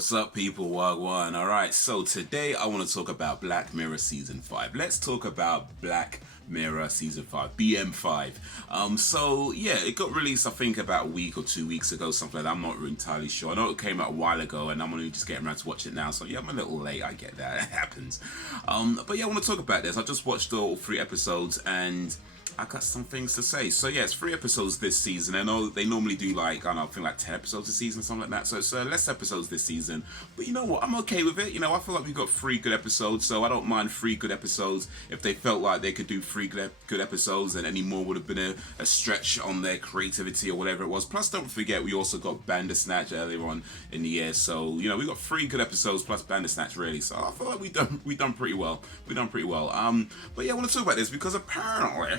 What's up, people? Wagwan. Alright, so today I want to talk about Black Mirror Season 5. Let's talk about Black Mirror Season 5, BM5. It got released, I think, about a week or 2 weeks ago, something like that. I'm not entirely sure. I know it came out a while ago, and I'm only just getting around to watch it now, so yeah, I'm a little late. I get that. It happens. I want to talk about this. I just watched all 3 episodes, and I got some things to say. So yeah, it's 3 episodes this season. I know they normally do like, I think like 10 episodes a season, something like that. So it's less episodes this season. But you know what? I'm okay with it. I feel like we got 3 good episodes, so I don't mind 3 good episodes. If they felt like they could do 3 good episodes, and any more would have been a stretch on their creativity or whatever it was. Plus, don't forget, we also got Bandersnatch earlier on in the year. So, we got 3 good episodes plus Bandersnatch, really. So I feel like we done pretty well. We done pretty well. But yeah, I want to talk about this because apparently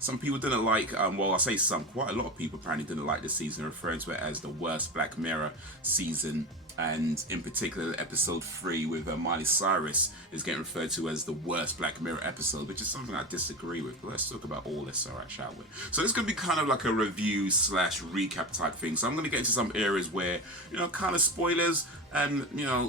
some people didn't like, I say some, quite a lot of people apparently didn't like this season, referring to it as the worst Black Mirror season, and in particular episode 3 with Miley Cyrus is getting referred to as the worst Black Mirror episode, which is something I disagree with. But let's talk about all this, alright, shall we? So this is going to be kind of like a review / recap type thing, so I'm going to get into some areas where, kind of spoilers and,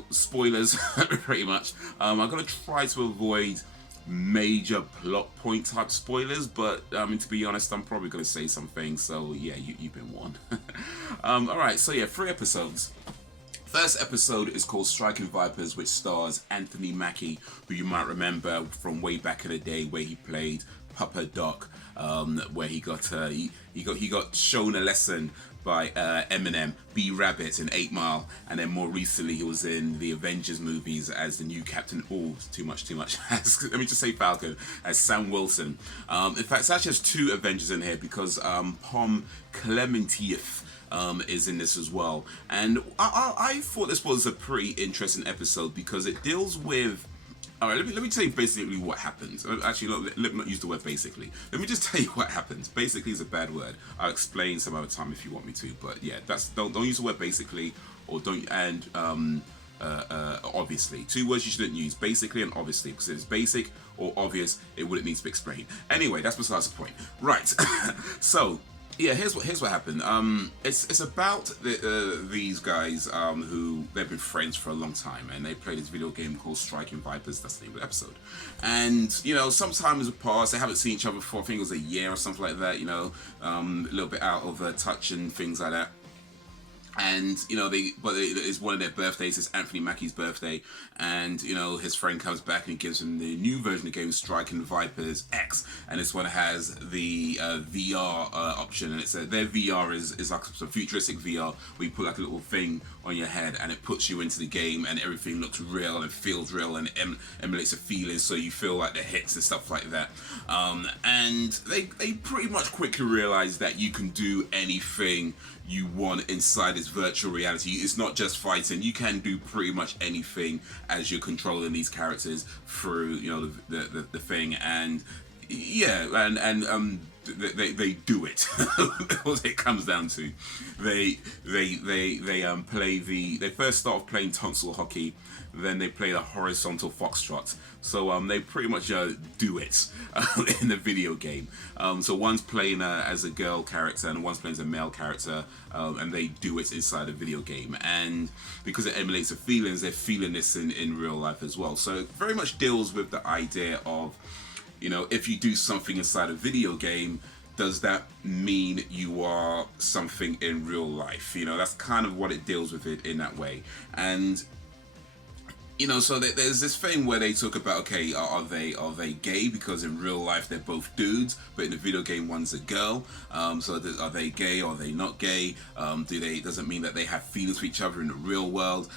spoilers pretty much. I'm going to try to avoid major plot point type spoilers, but to be honest, I'm probably going to say some things, so yeah, you've been warned. Alright, so yeah, 3 episodes. First episode is called Striking Vipers, which stars Anthony Mackie, who you might remember from way back in the day where he played Papa Doc, where he got shown a lesson by Eminem, B Rabbit in 8 Mile, and then more recently he was in the Avengers movies as the new Captain. Too much. Let me just say Falcon as Sam Wilson. In fact, it's actually has 2 Avengers in here because Pom Klementieff is in this as well, and I thought this was a pretty interesting episode because it deals with. Alright, let me tell you basically what happens. Actually, let me not use the word basically. Let me just tell you what happens. Basically is a bad word. I'll explain some other time if you want me to. But yeah, don't use the word basically, or don't, and obviously. 2 words you shouldn't use, basically and obviously, because if it's basic or obvious, it wouldn't need to be explained. Anyway, that's besides the point. Right. So yeah, here's what happened. It's about these guys who they've been friends for a long time, and they play this video game called Striking Vipers. That's the name of the episode. And some time has passed. They haven't seen each other for, I think it was a year or something like that. A little bit out of touch and things like that. And it's one of their birthdays. It's Anthony Mackie's birthday, and his friend comes back and gives him the new version of the game, Striking Vipers X, and this one has the VR option, and it's their VR is like some futuristic VR where you put like a little thing on your head, and it puts you into the game, and everything looks real and feels real, and emulates a feeling, so you feel like the hits and stuff like that. And they pretty much quickly realize that you can do anything you want inside this virtual reality. It's not just fighting. You can do pretty much anything as you're controlling these characters through the thing, and yeah, and they do it. What it comes down to, they first start off playing tonsil hockey, then they play the horizontal foxtrot. So they pretty much do it in the video game. So one's playing as a girl character and one's playing as a male character, and they do it inside a video game. And because it emulates the feelings, they're feeling this in real life as well. So it very much deals with the idea of, if you do something inside a video game, does that mean you are something in real life? That's kind of what it deals with it in that way. And so there's this thing where they talk about, okay, are they gay? Because in real life they're both dudes, but in the video game one's a girl. So are they gay or are they not gay? Doesn't mean that they have feelings for each other in the real world?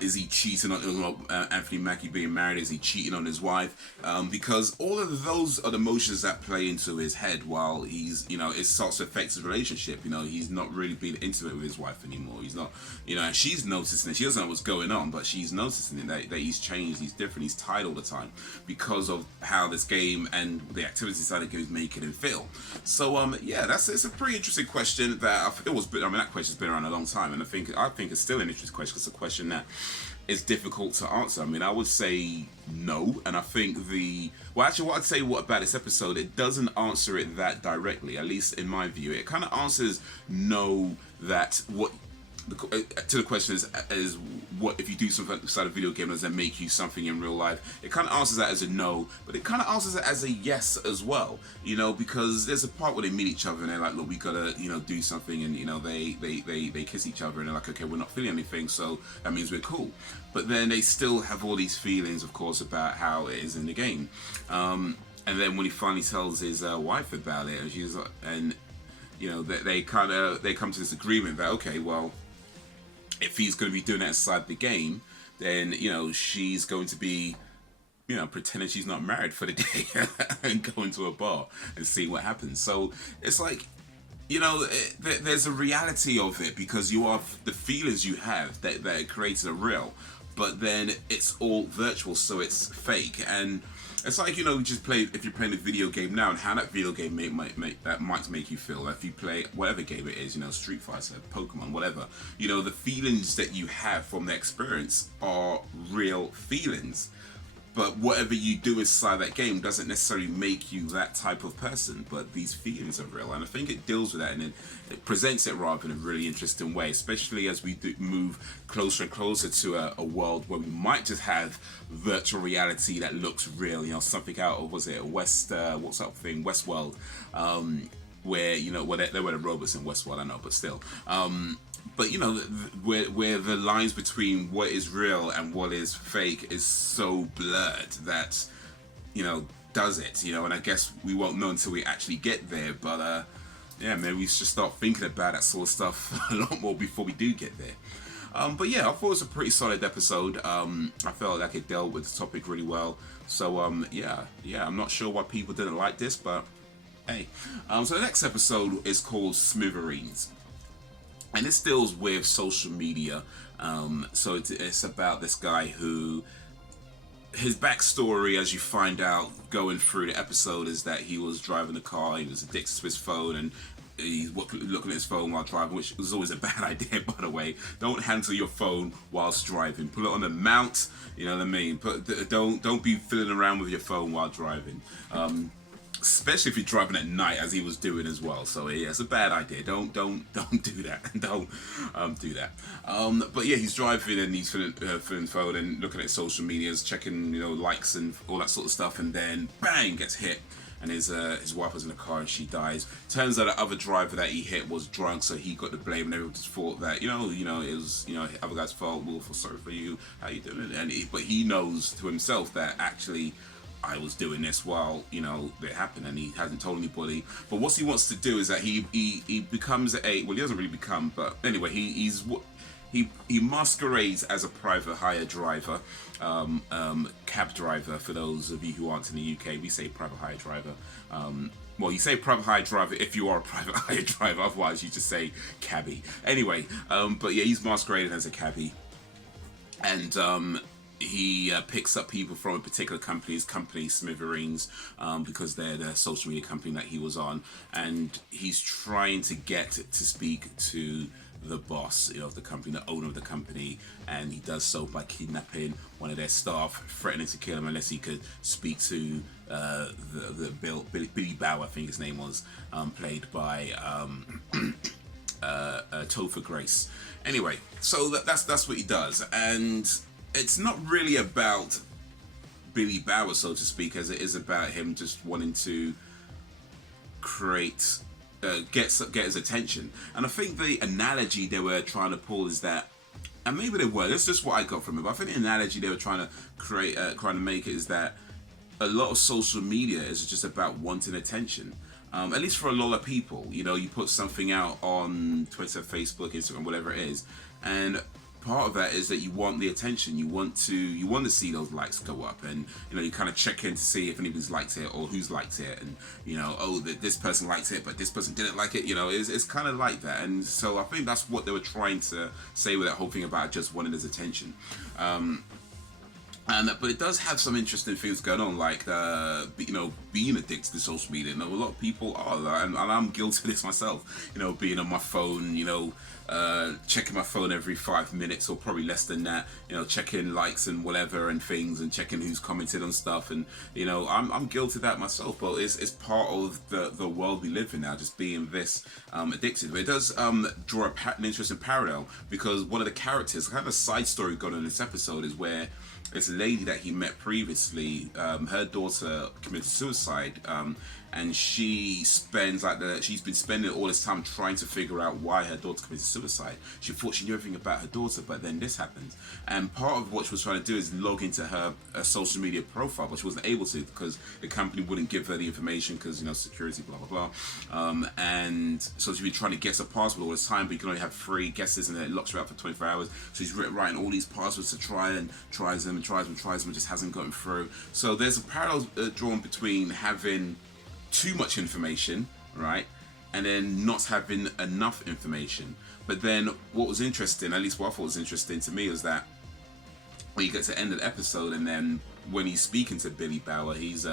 Is he cheating on Anthony Mackie being married? Is he cheating on his wife? Because all of those are the emotions that play into his head while he's, it starts to affect his relationship. He's not really being intimate with his wife anymore. He's not, and she's noticing it. She doesn't know what's going on, but she's noticing that he's changed, he's different, he's tired all the time because of how this game and the activities side of the game is making him feel. So yeah, it's a pretty interesting question that that question's been around a long time, and I think it's still an interesting question. It's a question that is difficult to answer. I would say no, and I think what I'd say about this episode, it doesn't answer it that directly, at least in my view. It kind of answers no, that what to the question is what if you do something inside a video game, does that make you something in real life? It kind of answers that as a no, but it kind of answers it as a yes as well, you know, because there's a part where they meet each other and they're like, look, we gotta, you know, do something, and you know, they kiss each other and they're like, okay, we're not feeling anything, so that means we're cool. But then they still have all these feelings, of course, about how it is in the game. And then when he finally tells his wife about it, and she's like, and you know, they come to this agreement that, okay, well, if he's going to be doing that inside the game, then, you know, she's going to be, you know, pretending she's not married for the day and going to a bar and seeing what happens. So it's like, you know, there's a reality of it, because you are the feelings you have that it creates are real, but then it's all virtual, so it's fake. And it's like, you know, just if you're playing a video game now, and how that video game might make you feel. If you play whatever game it is, you know, Street Fighter, Pokemon, whatever, you know, the feelings that you have from the experience are real feelings. But whatever you do inside that game doesn't necessarily make you that type of person, but these feelings are real. And I think it deals with that, and it presents it rather in a really interesting way, especially as we move closer and closer to a world where we might just have virtual reality that looks real, you know, something out of, was it Westworld, where, you know, there were the robots in Westworld, I know, but still. But you know, where the lines between what is real and what is fake is so blurred that, you know, does it, you know, and I guess we won't know until we actually get there, but yeah, maybe we should start thinking about that sort of stuff a lot more before we do get there. But yeah, I thought it was a pretty solid episode. I felt like it dealt with the topic really well. So yeah, I'm not sure why people didn't like this, but hey. So the next episode is called Smithereens. And this deals with social media. So it's about this guy who, his backstory, as you find out going through the episode, is that he was driving a car, he was addicted to his phone, and he's looking at his phone while driving, which was always a bad idea, by the way. Don't handle your phone whilst driving. Put it on a mount, you know what I mean? Don't be fiddling around with your phone while driving. Especially if you're driving at night, as he was doing as well. So yeah, it's a bad idea. Don't do that. Don't do that. But yeah, he's driving and he's filling phone and looking at social medias, checking, you know, likes and all that sort of stuff, and then bang, gets hit. And his wife was in the car and she dies. Turns out the other driver that he hit was drunk, so he got the blame, and everyone just thought that, you know, it was, you know, the other guy's fault. We'll feel sorry for you. How you doing? But he knows to himself that actually, I was doing this while, you know, it happened, and he hasn't told anybody. But what he wants to do is that he becomes he doesn't really become, but anyway, he masquerades as a private hire driver, cab driver. For those of you who aren't in the UK, we say private hire driver. Well, you say private hire driver if you are a private hire driver, otherwise you just say cabbie. Anyway, but yeah, he's masquerading as a cabbie, and he picks up people from a particular company Smithereens, because they're the social media company that he was on, and he's trying to get to speak to the boss, you know, of the company, the owner of the company, and he does so by kidnapping one of their staff, threatening to kill him unless he could speak to Billy Bow, I think his name was, played by Topher Grace. Anyway, so that's what he does, and it's not really about Billy Bauer, so to speak, as it is about him just wanting to get his attention. And I think the analogy they were trying to pull is that, and maybe they were, that's just what I got from it, but I think the analogy they were trying to make it is that a lot of social media is just about wanting attention. At least for a lot of people, you know, you put something out on Twitter, Facebook, Instagram, whatever it is, and part of that is that you want the attention. You want to see those likes go up, and you know, you kind of check in to see if anybody's liked it or who's liked it, and you know, oh, this person liked it, but this person didn't like it. You know, it's kind of like that, and so I think that's what they were trying to say with that whole thing about just wanting his attention. And but it does have some interesting things going on, like being addicted to social media. A lot of people are, and I'm guilty of this myself. Being on my phone, checking my phone every 5 minutes or probably less than that. Checking likes and whatever and things, and checking who's commented on stuff. And I'm guilty of that myself. But it's part of the world we live in now, just being this addicted. But it does draw an interesting parallel, because one of the characters, kind of a side story going on in this episode, is where this lady that he met previously, her daughter committed suicide, and she's been spending all this time trying to figure out why her daughter committed suicide. She thought she knew everything about her daughter, but then this happened. And part of what she was trying to do is log into her social media profile, but she wasn't able to because the company wouldn't give her the information because security, blah blah blah. And so she's been trying to guess a password all this time, but you can only have 3 guesses, and then it locks her out for 24 hours. So she's writing all these passwords to tries them, just hasn't gotten through. So there's a parallel drawn between having too much information, right, and then not having enough information. But then what was interesting, at least what I thought was interesting to me, was that when you get to the end of the episode, and then when he's speaking to Billy Bauer, he's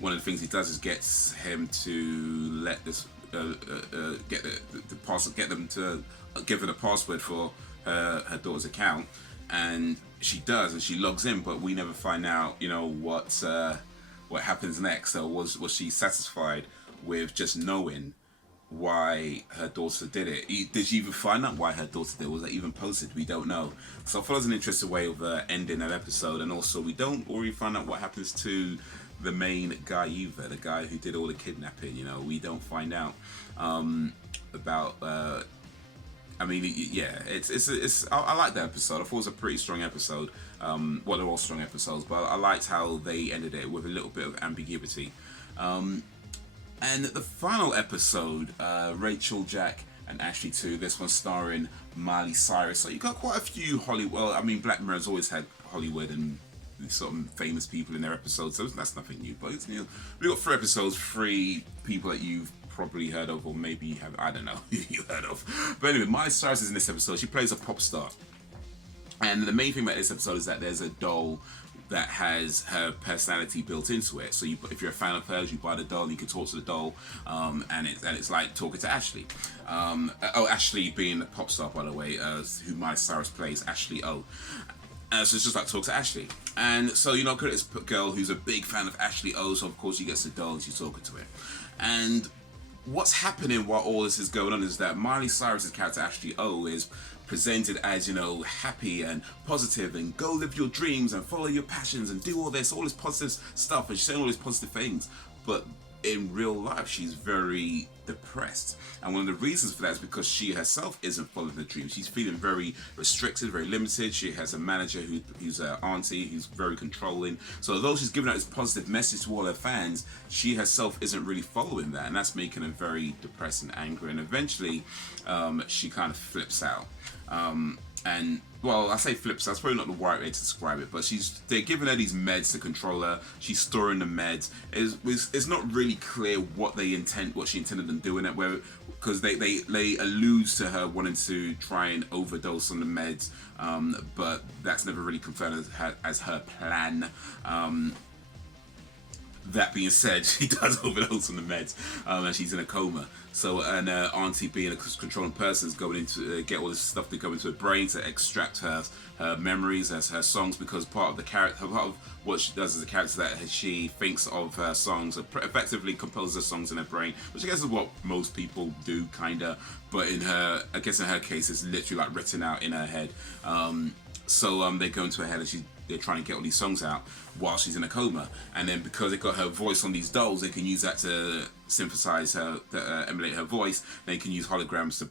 one of the things he does is gets him to let this get the password, get them to give her the password for her daughter's account, and she does, and she logs in, but we never find out what happens next. So was she satisfied with just knowing why her daughter did it? Did she even find out why her daughter did it? Was that even posted? We don't know. So I thought it was an interesting way of ending that episode. And also, we don't already find out what happens to the main guy either, the guy who did all the kidnapping. We don't find out about I mean, yeah, it's. I like that episode. I thought it was a pretty strong episode. Well, they're all strong episodes, but I liked how they ended it with a little bit of ambiguity. And the final episode, Rachel, Jack, and Ashley 2. This one starring Miley Cyrus. So you got quite a few Hollywood. Well, I mean, Black Mirror's always had Hollywood and sort of famous people in their episodes, so that's nothing new. But we got 3 episodes, 3 people that you've probably heard of, or maybe you have, I don't know, who you heard of. But anyway, Miley Cyrus is in this episode. She plays a pop star, and the main thing about this episode is that there's a doll that has her personality built into it. So if you're a fan of hers, you buy the doll and you can talk to the doll, and it's like talking to Ashley. Ashley being the pop star, by the way, who Miley Cyrus plays, Ashley O. So it's just like talk to Ashley. And so got this girl who's a big fan of Ashley O, so of course she gets the doll and she's talking to it. And what's happening while all this is going on is that Miley Cyrus's character Ashley O is presented as happy and positive, and go live your dreams and follow your passions and do all this positive stuff, and she's saying all these positive things. But in real life, she's very depressed, and one of the reasons for that is because she herself isn't following her dreams. She's feeling very restricted, very limited. She has a manager who's her auntie, who's very controlling. So although she's giving out this positive message to all her fans, she herself isn't really following that, and that's making her very depressed and angry. And eventually she kind of flips out. And well, I say flips, that's probably not the right way to describe it, but they're giving her these meds to control her. She's storing the meds. It's not really clear what she intended on doing it, because they allude to her wanting to try and overdose on the meds, but that's never really confirmed as her plan. That being said, she does overdose on the meds, and she's in a coma. So, and auntie, being a controlling person, is going into get all this stuff to go into her brain to extract her memories as her songs, because part of what she does as a character, that she thinks of her songs, effectively composes her songs in her brain, which I guess is what most people do, kinda. But I guess in her case, it's literally like written out in her head. So they go into her head, and they're trying to get all these songs out while she's in a coma. And then because they got her voice on these dolls, they can use that to synthesize her, to emulate her voice. They can use holograms to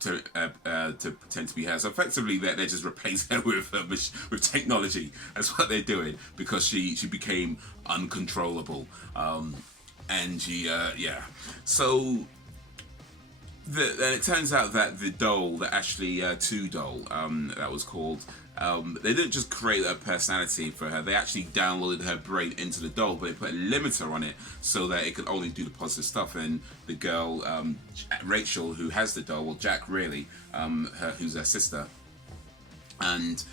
pretend to be her. So effectively, they're just replacing her with technology. That's what they're doing, because she became uncontrollable. And she so. And it turns out that the doll, the Ashley 2 doll, that was called, they didn't just create a personality for her, they actually downloaded her brain into the doll, but they put a limiter on it so that it could only do the positive stuff. And the girl, Rachel, who has the doll, well, Jack really, who's her sister, and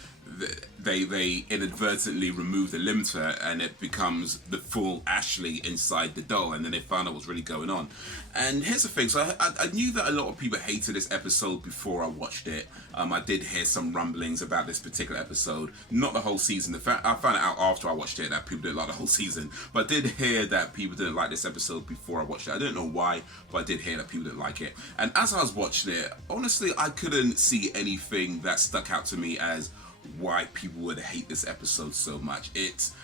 they inadvertently remove the limiter and it becomes the full Ashley inside the doll, and then they found out what's really going on. And here's the thing, so I knew that a lot of people hated this episode before I watched it. I did hear some rumblings about this particular episode, not the whole season. I found out after I watched it that people didn't like the whole season, but I did hear that people didn't like this episode before I watched it. I don't know why, but I did hear that people didn't like it. And as I was watching it, honestly, I couldn't see anything that stuck out to me as why people would hate this episode so much.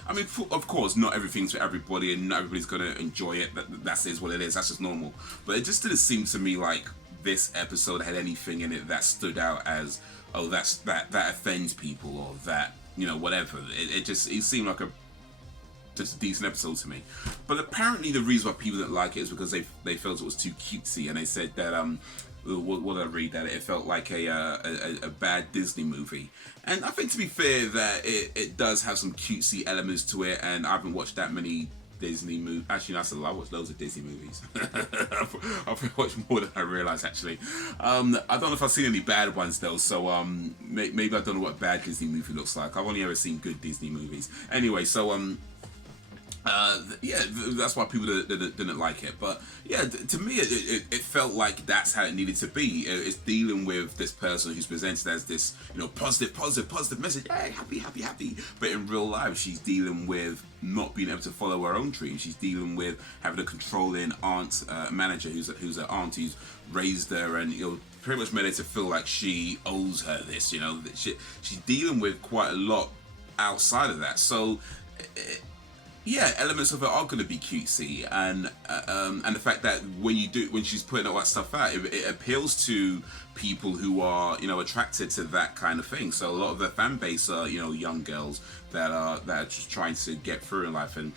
I mean, of course, not everything's for everybody, and not everybody's gonna enjoy it. That is what it is. That's just normal. But it just didn't seem to me like this episode had anything in it that stood out as, oh, that offends people, or that, whatever. It seemed like just a decent episode to me. But apparently, the reason why people didn't like it is because they felt it was too cutesy, and they said that what did I read? That it felt like a bad Disney movie. And I think, to be fair, that it does have some cutesy elements to it, and I haven't watched that many Disney movies. Actually, that's a lie. I watched loads of Disney movies. I've watched more than I realised, actually. I don't know if I've seen any bad ones, though, so maybe I don't know what a bad Disney movie looks like. I've only ever seen good Disney movies. Anyway, so that's why people didn't like it. But yeah, to me, it felt like that's how it needed to be. It's dealing with this person who's presented as this, positive message. Hey, happy. But in real life, she's dealing with not being able to follow her own dreams. She's dealing with having a controlling manager who's an aunt who's raised her and pretty much made her to feel like she owes her this. She's dealing with quite a lot outside of that. So. Yeah, elements of it are going to be cutesy, and the fact that when she's putting all that stuff out, it appeals to people who are attracted to that kind of thing. So a lot of the fan base are young girls that are just trying to get through in life. And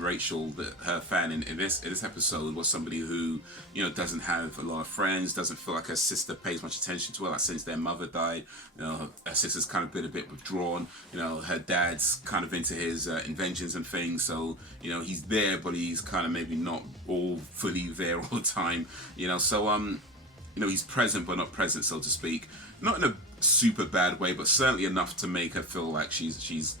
Rachel, her fan in this episode, was somebody who doesn't have a lot of friends, doesn't feel like her sister pays much attention to her. Like, since their mother died, her sister's kind of been a bit withdrawn. Her dad's kind of into his inventions and things, so he's there, but he's kind of maybe not all fully there all the time. So he's present but not present, so to speak. Not in a super bad way, but certainly enough to make her feel like she's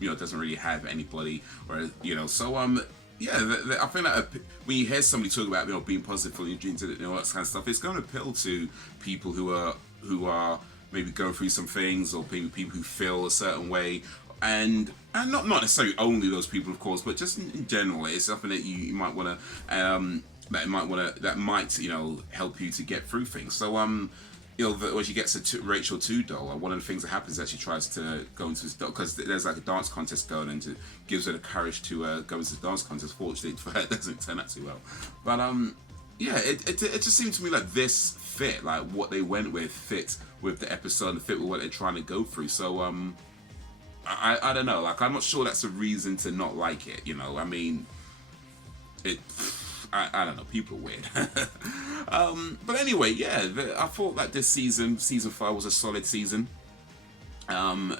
doesn't really have anybody, or so I think that when you hear somebody talk about being positive for your dreams and all that kind of stuff, it's going to appeal to people who are maybe going through some things, or maybe people who feel a certain way, and not necessarily only those people, of course, but just in general. It's something that you might want to that might help you to get through things. So when she gets a Rachel 2 doll, one of the things that happens is that she tries to go into this doll, because there's like a dance contest going, and it gives her the courage to go into the dance contest. Fortunately for her, it doesn't turn out too well. But it just seemed to me like this fit, like what they went with fit with the episode and fit with what they're trying to go through. So I don't know, like, I'm not sure that's a reason to not like it. I mean, I don't know, people are weird. But anyway, yeah, I thought that this season 5 was a solid season. I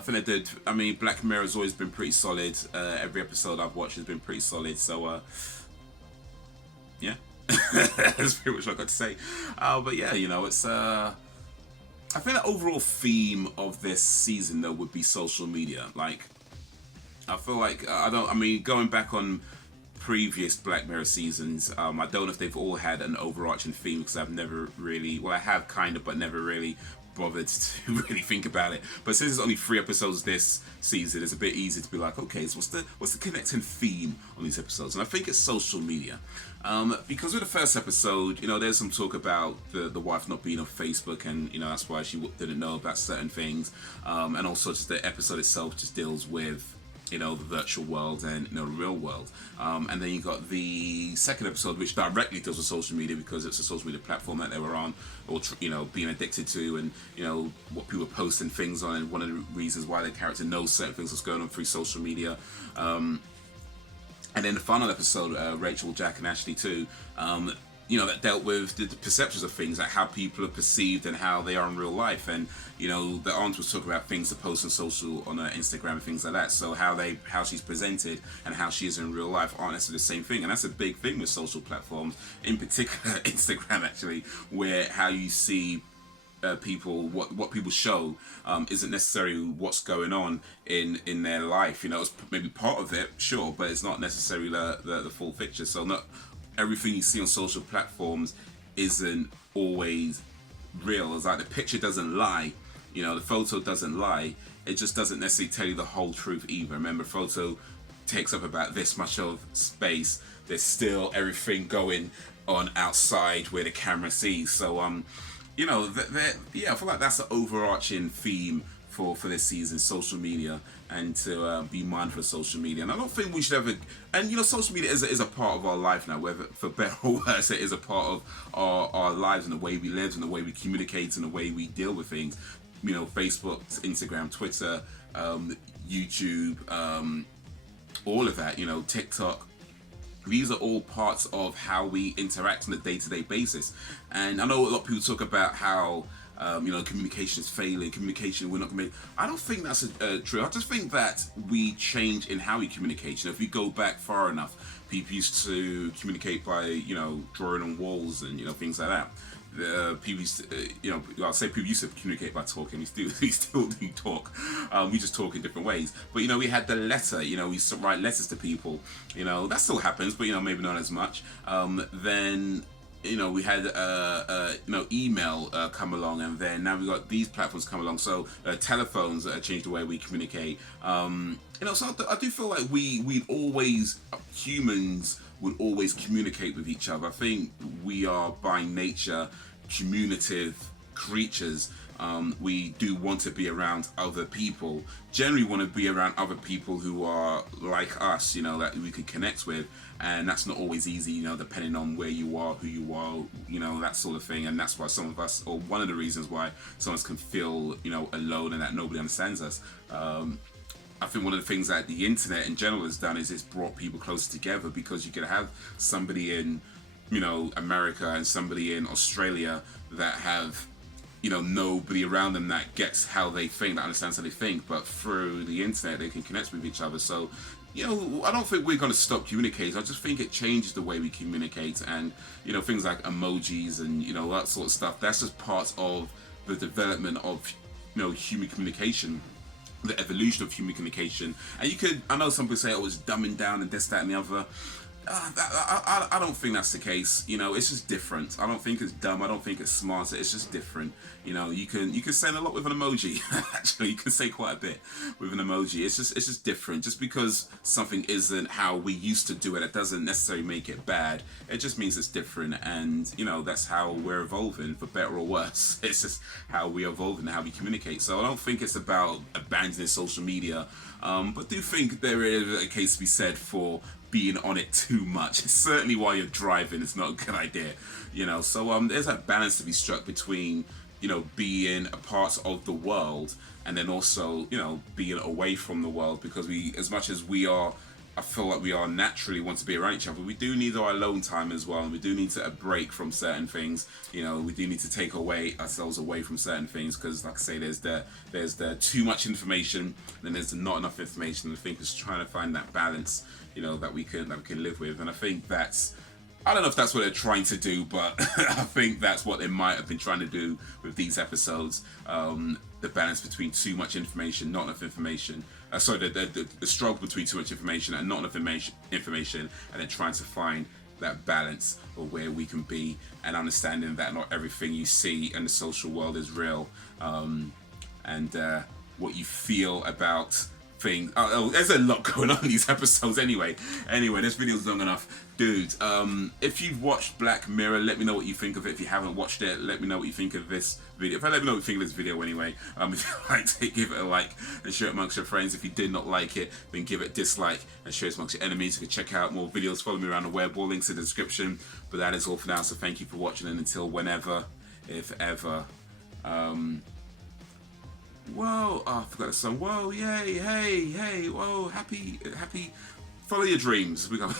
think they did. I mean, Black Mirror has always been pretty solid. Every episode I've watched has been pretty solid. So yeah, that's pretty much what I got to say. But yeah, it's I think the overall theme of this season, though, would be social media. Like, I feel like going back on previous Black Mirror seasons, I don't know if they've all had an overarching theme, because I've never really, I have kind of, but never really bothered to really think about it. But since there's only 3 episodes this season, it's a bit easy to be like, okay, so what's the connecting theme on these episodes? And I think it's social media. Because with the first episode, there's some talk about the wife not being on Facebook, and that's why she didn't know about certain things, and also just the episode itself just deals with the virtual world and the real world. And then you got the second episode, which directly deals with social media, because it's a social media platform that they were on, or being addicted to, and what people are posting things on, and one of the reasons why the character knows certain things that's going on through social media. And then the final episode, Rachel, Jack, and Ashley too, that dealt with the perceptions of things, like how people are perceived and how they are in real life. And the aunt was talking about things to post on social, on Instagram and things like that. So how she's presented and how she is in real life aren't necessarily the same thing. And that's a big thing with social platforms, in particular Instagram, actually, where how you see people, what people show isn't necessarily what's going on in their life. You know, it's maybe part of it, sure, but it's not necessarily the full picture. So not everything you see on social platforms isn't always real. It's like the picture doesn't lie, you know, the photo doesn't lie. It just doesn't necessarily tell you the whole truth either. Remember, photo takes up about this much of space. There's still everything going on outside where the camera sees. So you know, yeah, I feel like that's the overarching theme for this season: social media, and to be mindful of social media. And I don't think we should ever. And you know, social media is a part of our life now, whether for better or worse. It is a part of our lives and the way we live and the way we communicate and the way we deal with things. You know, Facebook, Instagram, Twitter, YouTube, all of that. You know, TikTok. These are all parts of how we interact on a day-to-day basis. And I know a lot of people talk about how you know, communication is failing, communication, we're not communicating. I don't think that's true. I just think that we change in how we communicate. You know, if we go back far enough, people used to communicate by, you know, drawing on walls and, you know, things like that. People used to, you know, I'll say people used to communicate by talking. We still do talk. We just talk in different ways. But you know, we had the letter. You know, we used to write letters to people. You know, that still happens, but you know, maybe not as much. Then you know, we had you know, email come along, and then now we got these platforms come along. So telephones changed the way we communicate. You know, so I do feel like we always, humans would always communicate with each other. I think we are by nature communicative creatures. We do want to be around other people. Generally want to be around other people who are like us, you know, that we can connect with. And that's not always easy, you know, depending on where you are, who you are, you know, that sort of thing. And that's why some of us, or one of the reasons why some of us can feel, you know, alone and that nobody understands us. I think one of the things that the internet in general has done is it's brought people closer together, because you can have somebody in, you know, America and somebody in Australia that have, you know, nobody around them that gets how they think, that understands how they think, but through the internet they can connect with each other. So, you know, I don't think we're going to stop communicating. I just think it changes the way we communicate, and you know, things like emojis and, you know, that sort of stuff, that's just part of the development of, you know, human communication, the evolution of human communication. And you could, I know some people say, oh, it's dumbing down and this, that and the other. I don't think that's the case. You know, it's just different. I don't think it's dumb. I don't think it's smart. It's just different. You know, you can send a lot with an emoji. Actually, you can say quite a bit with an emoji. It's just different. Just because something isn't how we used to do it, it doesn't necessarily make it bad. It just means it's different, and you know, that's how we're evolving, for better or worse. It's just how we evolve and how we communicate. So I don't think it's about abandoning social media, but do think there is a case to be said for being on it too much. Certainly while you're driving, it's not a good idea, you know. So there's that balance to be struck between, you know, being a part of the world and then also, you know, being away from the world, because we, as much as we are, I feel like we are naturally want to be around each other, we do need our alone time as well, and we do need to a break from certain things. You know, we do need to take ourselves away from certain things, because like I say, there's the too much information, and then there's the not enough information, and I think it's trying to find that balance, you know, that we can live with. And I think that's, I don't know if that's what they're trying to do, but I think that's what they might have been trying to do with these episodes. The balance between too much information, not enough information. The struggle between too much information and not enough information, and then trying to find that balance of where we can be, and understanding that not everything you see in the social world is real, and what you feel about things. There's a lot going on in these episodes. Anyway, this video's long enough, dude. If you've watched Black Mirror, let me know what you think of it. If you haven't watched it, let me know what you think of this video. Let me know what you think of this video anyway. If you liked it, give it a like and share it amongst your friends. If you did not like it, then give it a dislike and share it amongst your enemies. You can check out more videos, follow me around the web, all links in the description. But that is all for now, so thank you for watching, and until whenever, if ever. Whoa, oh, I forgot the song. Whoa, yay, hey, whoa, happy, follow your dreams. We got